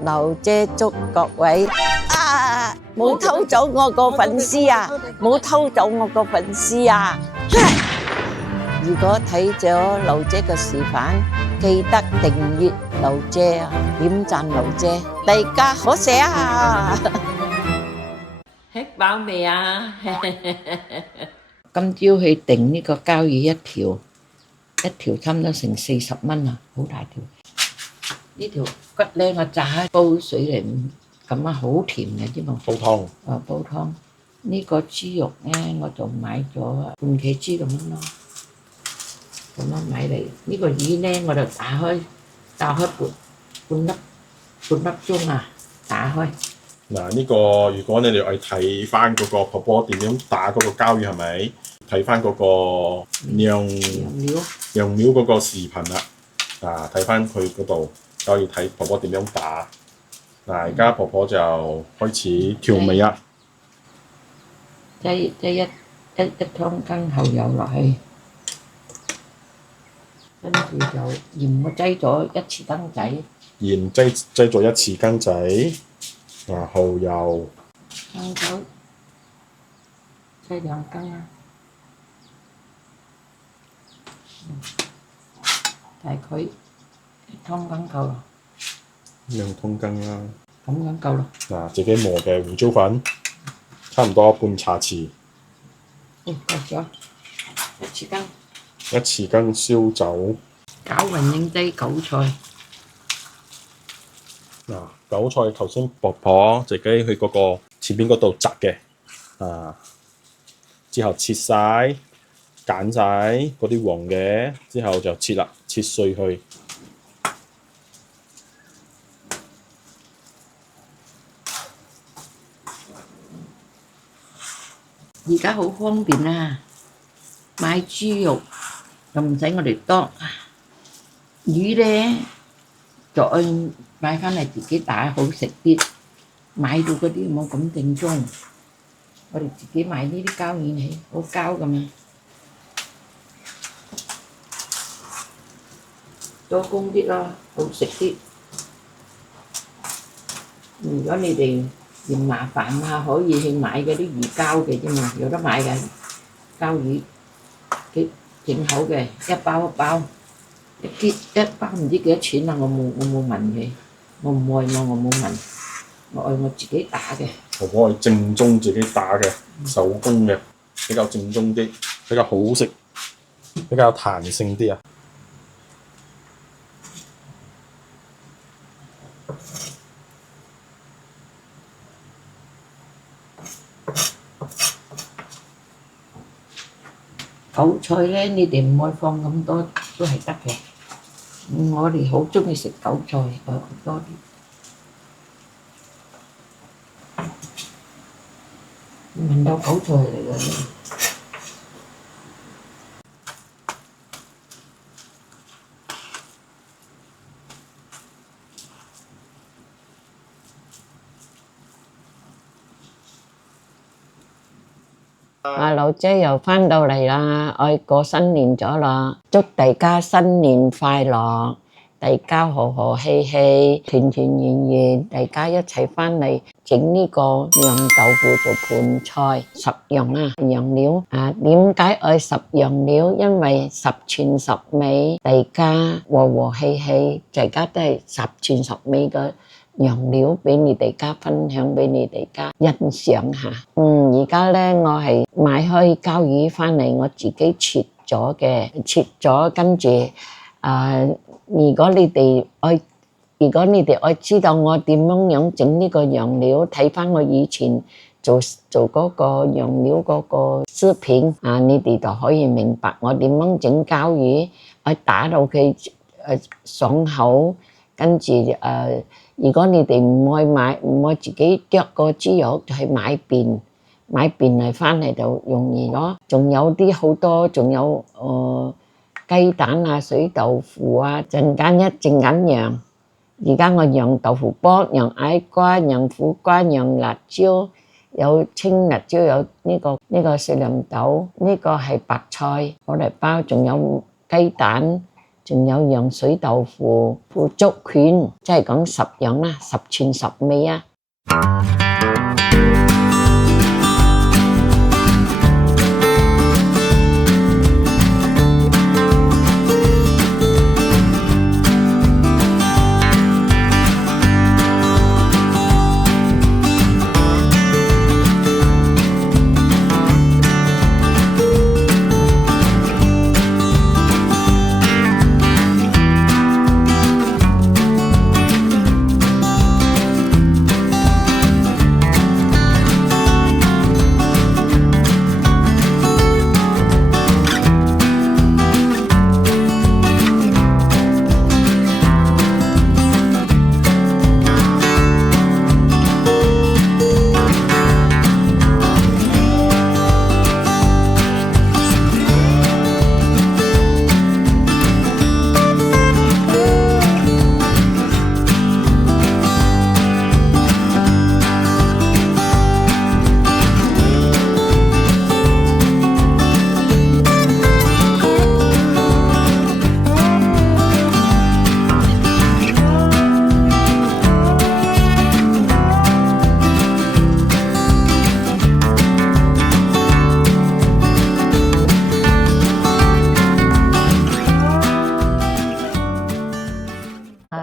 劉姐祝各位冇偷走我個粉絲啊！冇偷走我個粉絲啊！如果睇咗劉姐嘅視頻，記得訂閱劉姐啊，點讚劉姐，大家好寫啊！吃飽未啊？今朝去訂呢個鮑魚一條差唔多成40蚊啊，好大條。呢條骨咧我炸開煲水嚟咁啊，好甜嘅知冇？煲湯。煲湯。呢個豬肉咧我就買咗半 kg 咁樣咯，咁樣買嚟。呢個魚咧我就打開半粒鐘啊，打開。嗱，呢個如果你哋係睇翻嗰個婆婆點樣打嗰個鮑魚係咪？睇翻嗰個釀料嗰個視頻啦，睇翻佢嗰度就可以睇婆婆點樣打。嗱，而家婆婆就開始調味啦。擠一湯羹後油落去，跟住就鹽我擠咗1匙羹仔。鹽擠咗1匙羹仔。蠔油。香酒擠2羹啊。大概1湯羹夠啦。2湯羹啦。咁樣夠啦。嗱，自己磨嘅胡椒粉，差唔多半茶匙。夠咗1匙羹。1匙羹燒酒。攪勻應低韭菜。嗱，韭菜頭先婆婆自己去嗰個前邊嗰度摘嘅，之後切晒，揀晒嗰啲黃嘅，之後就切碎去。而家好方便啊！買豬肉又唔使我哋剁，魚咧就按買返嚟自己打好食啲，買到嗰啲冇咁正宗。我哋自己買呢啲膠軟起，好膠㗎嘛，多工啲咯，好食啲。如果你哋嫌麻煩啊，可以去買嗰啲魚膠嘅啫嘛，有得買嘅膠魚，整好嘅，一包一包，一包唔知幾多錢啊！我冇問佢，我唔愛我冇問，我愛我自己打嘅。婆婆係正宗自己打嘅，手工嘅，比較正宗啲，比較好食，比較彈性啲啊！韭菜咧，你哋唔可以放咁多都係得嘅。我哋好中意食韭菜，放多啲。聞到韭菜嚟㗎。劉姐又返到嚟啦，我過新年咗啦，祝大家新年快樂，大家和和氣氣，團團圓圓，大家一齊返嚟整呢個釀豆腐做盤菜，10樣樣料點解愛10樣料？因為10全10美，大家和和氣氣，大家都係10全10美嘅樣料俾你哋家分享，俾你哋家欣賞下。而家咧我係買開鮑魚翻嚟，我自己切咗跟住如果你哋愛知道我點樣整呢個樣料，睇翻我以前做嗰個樣料嗰個視頻你哋就可以明白我點樣整鮑魚，我打到佢爽口，跟住如果你哋唔愛自己剁個豬肉，就係買便嚟翻嚟就容易咯。仲有啲好多，仲有雞蛋啊、水豆腐啊，陣間釀。而家我釀豆腐卜、釀矮瓜、釀苦瓜、釀辣椒，有青辣椒，有呢個雪亮豆，呢個係白菜，我嚟包，仲有雞蛋。仲有羊水豆腐、腐竹卷，即係講10樣啦，10全10美啊！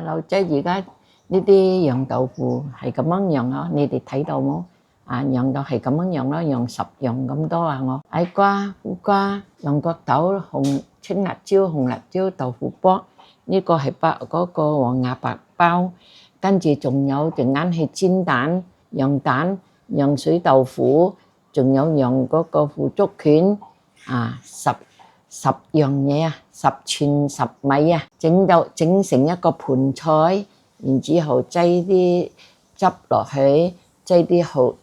劉姐而家呢啲羊豆腐係咁樣樣咯，你哋睇到冇？羊就係咁樣樣咯，羊10樣咁多我矮瓜、苦瓜、羊角豆、青辣椒、紅辣椒、豆腐卜，呢個係嗰個黃芽白包，跟住仲有陣間係煎蛋、羊蛋、羊水豆腐，仲有羊嗰個腐竹卷10樣嘢啊，10全10美啊，整成一個盤菜，然之後擠啲汁落去，擠啲好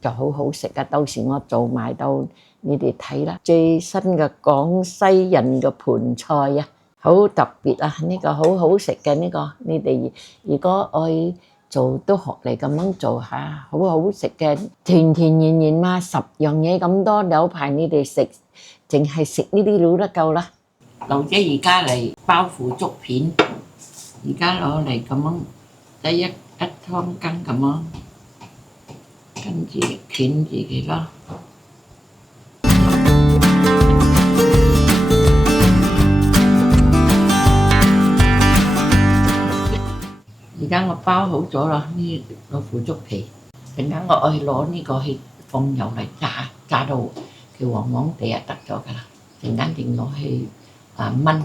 就好好食啊！到時我做埋到你哋睇啦，最新嘅廣西人嘅盤菜啊，好特別啊！呢個好好食嘅呢個，你哋如果愛做都學嚟咁樣做下，好好食嘅，甜甜圓圓嘛，10樣嘢咁多，有排你哋食。淨係食呢啲料都夠啦。劉姐而家嚟包腐竹片，而家攞嚟咁樣，一湯羹咁樣，跟住捲住佢咯。而家我包好咗啦，呢個腐竹皮，陣間我愛攞呢個去放油嚟炸到佢黃黃地就得咗㗎啦，陣間定攞去燜。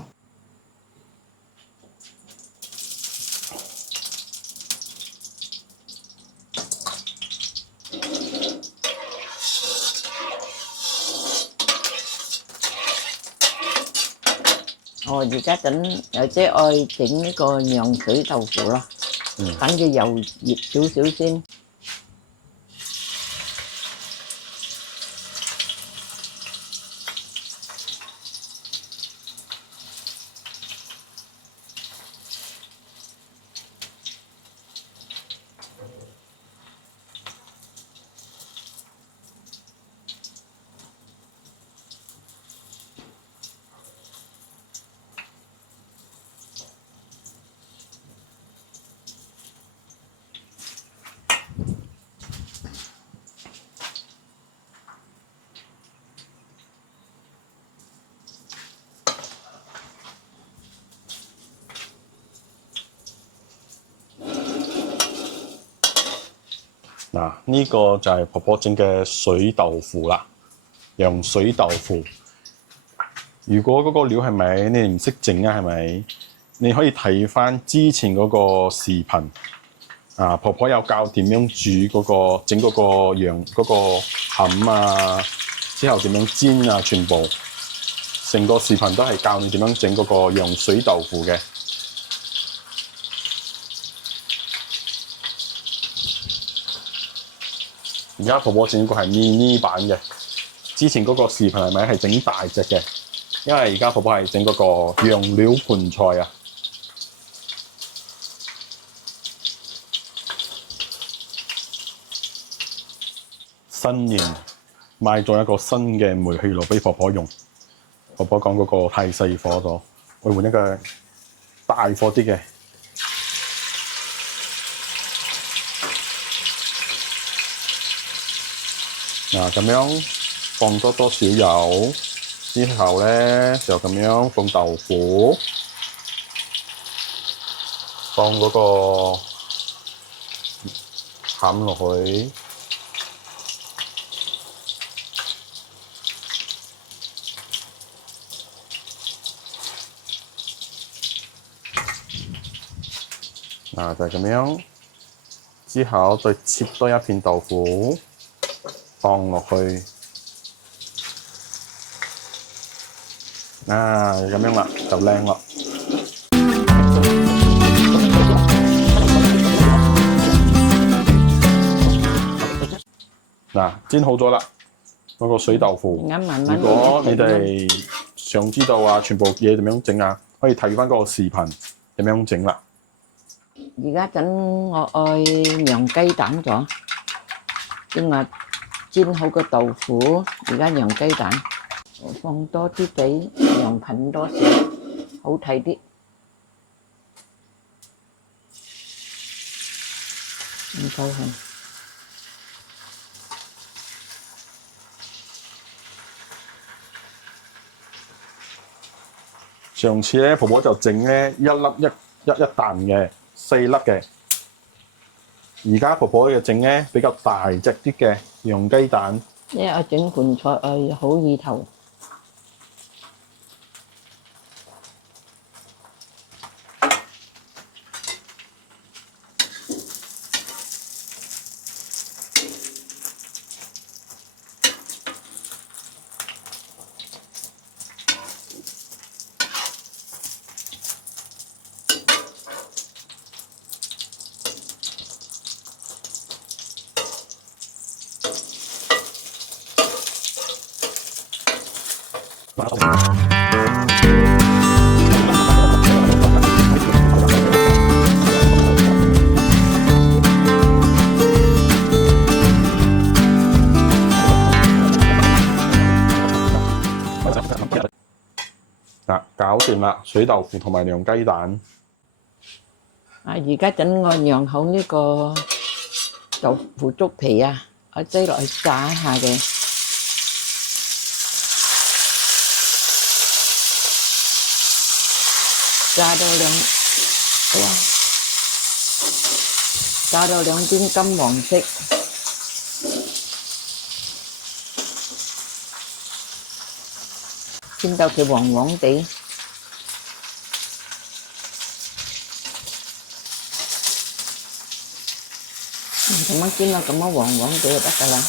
而家有姐愛整呢個羊水豆腐咯，等佢油熱少少先。嗱，呢個就係婆婆整嘅水豆腐啦，羊水豆腐。如果嗰個料係咪你哋唔識整啊？係咪？你可以睇翻之前嗰個視頻，婆婆有教點樣煮嗰個整嗰個羊嗰個餡啊，之後點樣煎啊，全部成個視頻都係教你點樣整嗰個羊水豆腐嘅。而家婆婆整個係 mini 版嘅，之前嗰個視頻係咪係整大隻嘅？因為而家婆婆係整嗰個羊料盤菜啊。新年買咗一個新嘅煤氣爐俾婆婆用，婆婆講嗰個太細火咗，會換一個大火啲嘅。嗱，咁樣放多少油之後咧，就咁樣放豆腐，放嗰個餡落去。嗱，就係咁樣，之後再切多一片豆腐放落去，咁樣啦，就靚啦。嗱，煎好咗啦，嗰個水豆腐。如果你哋想知道啊，全部嘢點樣整啊，可以睇翻嗰個視頻點樣整啦。而家陣我愛釀雞蛋咗，正話煎好個豆腐，而家釀雞蛋，放多啲俾羊品多少，好睇啲。唔夠係。上次咧，婆婆就整咧一粒一啖嘅4粒嘅，而家婆婆嘅整咧比較大隻啲嘅洋雞蛋。因為我整盤菜愛好意頭。嗱，搞掂啦，水豆腐同埋釀雞蛋。而家陣我釀好呢個豆腐竹皮啊，我擠落去炸一下嘅。炸到兩邊金黃色，煎到佢黃黃地。咁樣煎到咁樣黃黃地就得㗎啦。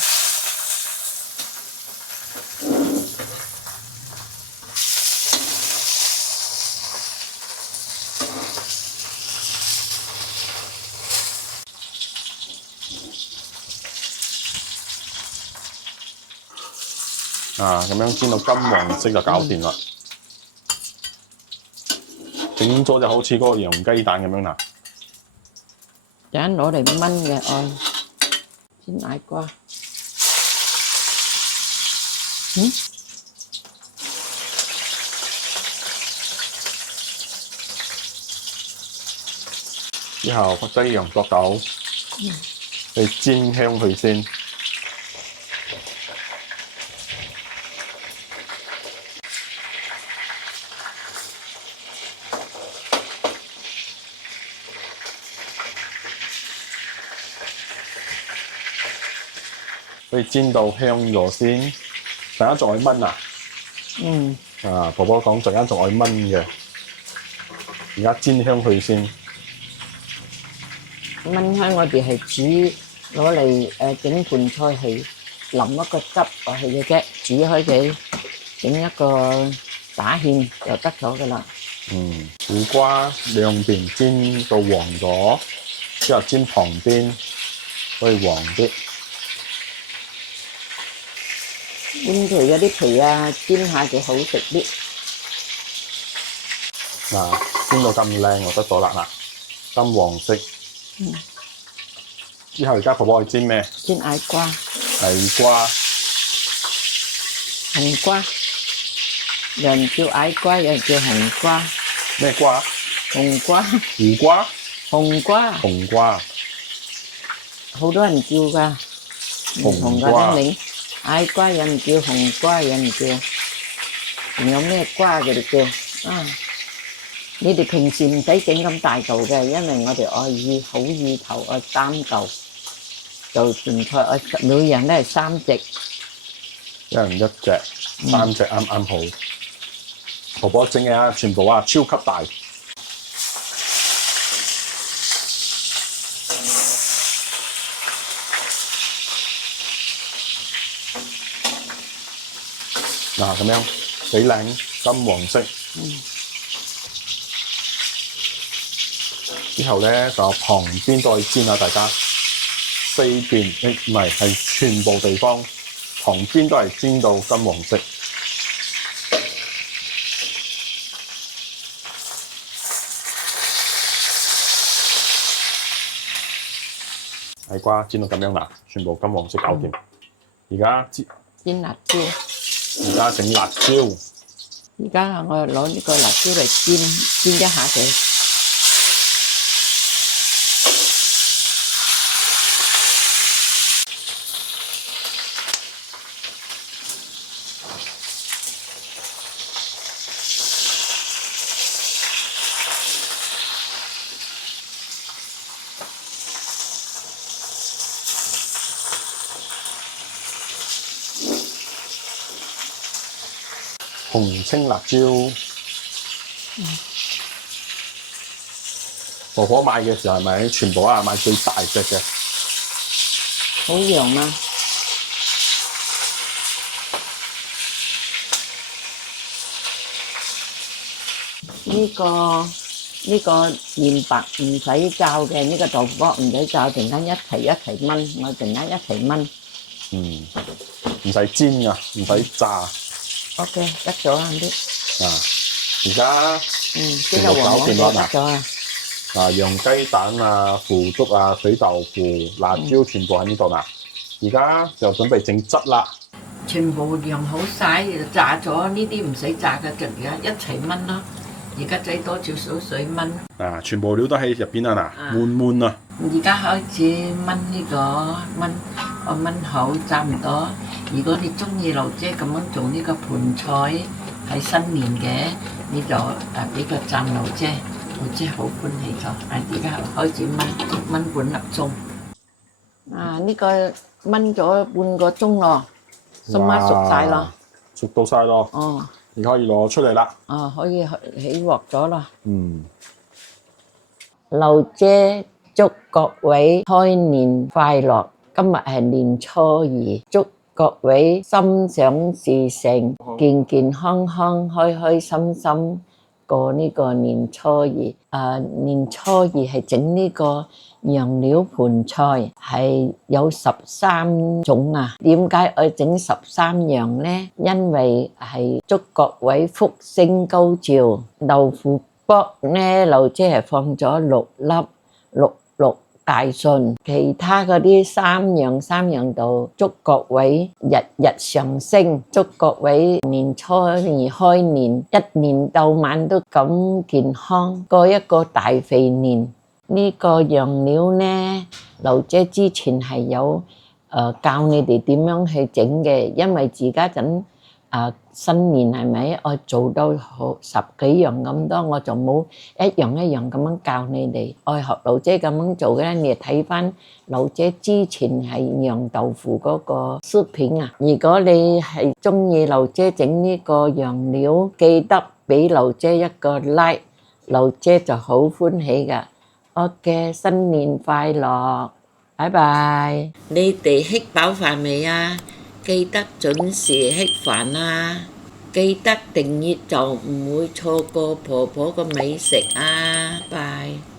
咁樣煎到金黃色就搞掂啦。整咗就好似嗰個洋雞蛋咁樣啦。陣間攞嚟燜嘅愛煎奶瓜。之後擠羊角豆，你煎香佢先。煎到香咗先，陣間仲可以燜啊！婆婆講陣間仲可以燜嘅，而家煎香佢先。燜香我哋係煮攞嚟整盤菜係淋一個汁落去嘅啫，煮開佢整一個打芡就得咗㗎啦。苦瓜兩邊煎到黃咗，之後煎旁邊可以黃啲。煎皮嗰啲皮啊，煎下佢好食啲。煎到咁靚就得咗啦，金黃色。之後而家婆婆去煎咩？煎矮瓜。矮瓜。杏瓜，有人叫矮瓜，有人叫杏瓜。咩瓜？紅瓜，胡瓜、紅瓜，紅瓜、好多人叫㗎，唔同㗎啲名，矮瓜有人叫，紅瓜有人叫，仲有咩瓜佢哋叫啊？你哋平時唔使整咁大嚿嘅，因為我哋愛意好意頭愛3嚿，就全菜愛每樣都係3隻，一人一隻，3隻啱啱好。婆婆整嘅啊，全部啊超級大。嗱咁樣幾靚，金黃色。之後咧就旁邊都可以煎啊，大家4邊唔係係全部地方旁邊都係煎到金黃色。矮瓜煎到咁樣啦，全部金黃色搞掂。而家煎辣椒，而家整辣椒，而家我攞呢個辣椒嚟煎一下佢。紅青辣椒。婆婆買嘅時候係咪全部啊買最大隻嘅？好樣嘛！呢個麵白唔使罩嘅，呢個豆腐唔使罩，陣間一齊燜，我陣間一齊燜。唔使煎㗎，唔使炸。OK， 得咗啦啲。而家煎到黃黃地得咗啦。洋雞蛋啊、腐竹啊、水豆腐、辣椒全部喺呢度啦。而家就準備整汁啦。全部釀好晒，炸咗呢啲唔使炸嘅，就而家一齊燜咯。而家擠多少少水燜。全部料都喺入邊啦嗱，燜啊！而家開始燜呢個我燜好差唔多。如果你中意劉姐咁樣做呢個盤菜係新年嘅，你就俾個讚劉姐，劉姐好歡喜咗。而家開始燜半粒鐘。呢個燜咗半個鐘咯，粟米熟晒咯，熟到晒咯。哦，你可以攞出嚟啦。可以起鑊咗啦。劉姐祝各位開年快樂，今日係年初2，祝各位心想事成，健健康康，開開心心過呢個年初2。年初2係整呢個洋料盤菜，係有13種啊。點解要整13樣呢？因為係祝各位福星高照。豆腐卜呢，劉姐係放咗6粒6大順，其他嗰啲三樣度，祝各位日日上升，祝各位年初2開年，一年到晚都咁健康，過一個大肥年。呢個洋料呢，劉姐之前係有教你哋點樣去整嘅，因為自家陣新年係咪我做到好10幾樣咁多，我就冇一樣咁樣教你哋。愛學劉姐咁樣做嘅，你睇翻劉姐之前係釀豆腐嗰個視頻啊。如果你係中意劉姐整呢個洋料，記得俾劉姐一個 like， 劉姐就好歡喜噶。OK， 新年快樂，拜拜。你哋吃飽飯未啊？記得準時吃飯啊！記得訂閱就唔會錯過婆婆嘅美食啊！拜。